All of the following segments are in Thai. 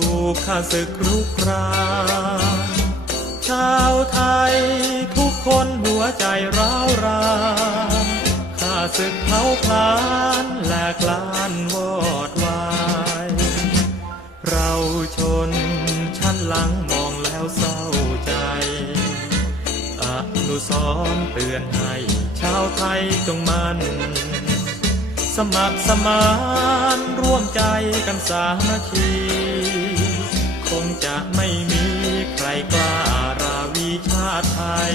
ถูกข้าศึกรุกรานชาวไทยทุกคนหัวใจร้าวรานข้าศึกเผาพลานแหลกลานวอดวายเราชนชั้นหลังมองแล้วเศร้าใจอนุสรณ์เตือนให้ชาวไทยจงมันสมัครสมานร่วมใจกันสามัคคี คงจะไม่มีใครกล้าราวีชาติไทย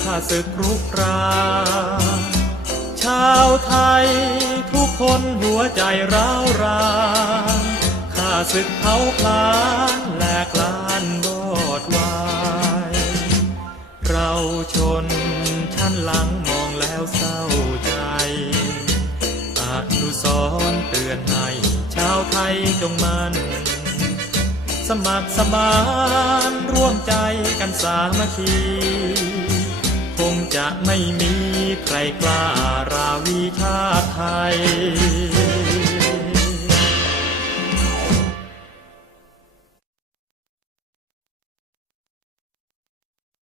ข้าศึกรุกรานชาวไทยทุกคนหัวใจร้าวรานข้าศึกเผาพลานแหลกลานบอดวายเราชนชั้นหลังมองแล้วเศร้าใจอนุสร์เตือนให้ชาวไทยจงมันสมัครสมานร่วมใจกันสามัคคี จะไม่มีใครกล้าราวีชาติไทย